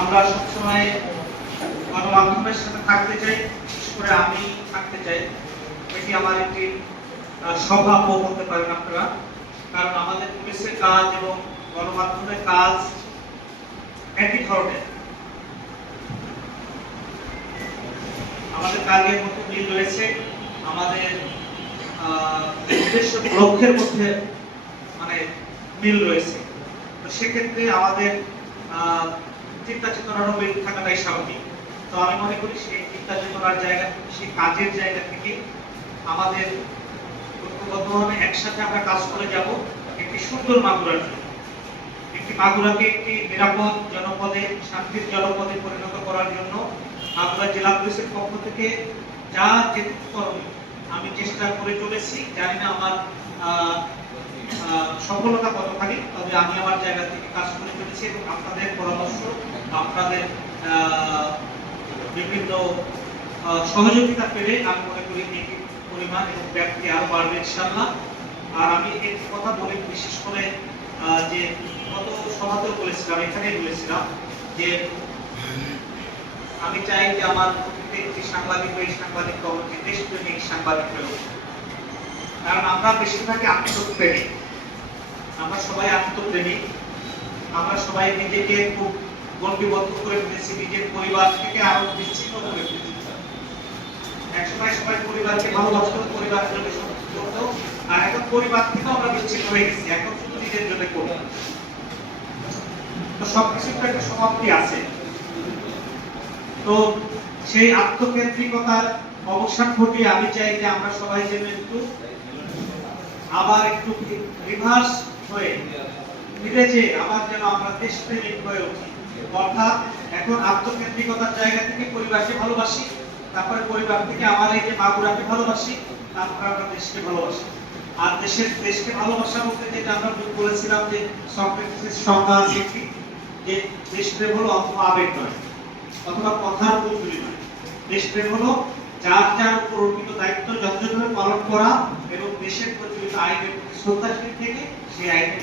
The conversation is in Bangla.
আমরা সবসময় গণমাধ্যমের সাথে থাকতে চাই, বিশেষ করে আমি থাকতে চাই। এটি আমার একটি স্বভাব বলতে পারেন আপনারা, কারণ আমাদের পুলিশের কাজ এবং গণমাধ্যমের কাজ একই ধরনের। আমাদের কাজের মধ্যে মিল রয়েছে, আমাদের উদ্দেশ্য লক্ষ্যের মধ্যে মানে মিল রয়েছে। তো সেক্ষেত্রে আমাদের চিন্তা চেতনারও মিল থাকাটাই স্বাভাবিক। তো আমি মনে করি সেই চিন্তা চেতনার জায়গা থেকে, সেই কাজের জায়গা থেকে আমাদের ঐক্যবদ্ধভাবে একসাথে আমরা কাজ করে যাব একটি সুন্দর মাগুরার জন্য। একটি মাগুরাকে একটি নিরাপদ জনপদে, শান্তির জনপদে পরিণত করার জন্য মাগুরা জেলা পুলিশের পক্ষ থেকে যা যেটুকু করণীয় আমি চেষ্টা করে চলেছি। জানি না আমার সফলতা কতখানি, তবে আমি আমার জায়গা থেকে কাজ করে চলেছি এবং আপনাদের পরামর্শ, আপনাদের বিভিন্ন সহযোগিতা পেলে আমি মনে করি এই পরিমাণ এবং ব্যাপ্তি আরো বাড়বে ইনশাআল্লাহ। আর আমি একটি কথা বলি, বিশেষ করে যে গত সভাতেও বলেছিলাম, এখানেই বলেছিলাম যে আমি চাই যে আমার প্রত্যেকটি সাংবাদিক বা সাংবাদিক কমিটি দেশপ্রেমিক সাংবাদিক হয়ে ওঠে। কারণ আমরা বেশিরভাগই আত্মপ্রেমী, আমরা সবাই আত্মপ্রেমী, আমরা সবাই নিজেকে খুব গণ্ডিবদ্ধ করে ফেলেছি, নিজের পরিবার থেকে আরো বিচ্ছিন্ন করে ফেলেছি। একসময় সবাই পরিবারকে ভালোবাসত, পরিবারের জন্য সবকিছু করতো, আর এখন পরিবার থেকে আমরা বিচ্ছিন্ন হয়ে গেছি, এখন শুধু নিজের জন্য করি। তো সবকিছুর একটা সমাপ্তি আছে। তো সেই আত্মকেন্দ্রিকতার অবসান ঘটিয়ে আমি চাই যে আমরা সবাই যেন আবার একটু রিভার্স হয়ে ফিরে যে আবার যেন আমরা দেশপ্রেমিক হয়ে উঠি। অর্থাৎ এখন আত্মকেন্দ্রিকতার জায়গা থেকে পরিবারকে ভালোবাসি, তারপরে পরিবার থেকে আমার এই যে মাগুরাকে ভালোবাসি, তারপরে আমরা দেশকে ভালোবাসি। আর দেশকে ভালোবাসা বলতে যেটা আমরা বলেছিলাম যে সক্রেটিসের সংজ্ঞা আছে কি, যে দেশপ্রেম হলো অথবা আবেগ নয়, অথবা কথার উপযোগী নয়। দেশপ্রেম হলো যার যার উপর অর্পিত দায়িত্ব যথাযথভাবে পালন করা এবং দেশের প্রচলিত আইনের প্রতি শ্রদ্ধাশীল থেকে সেই আইনের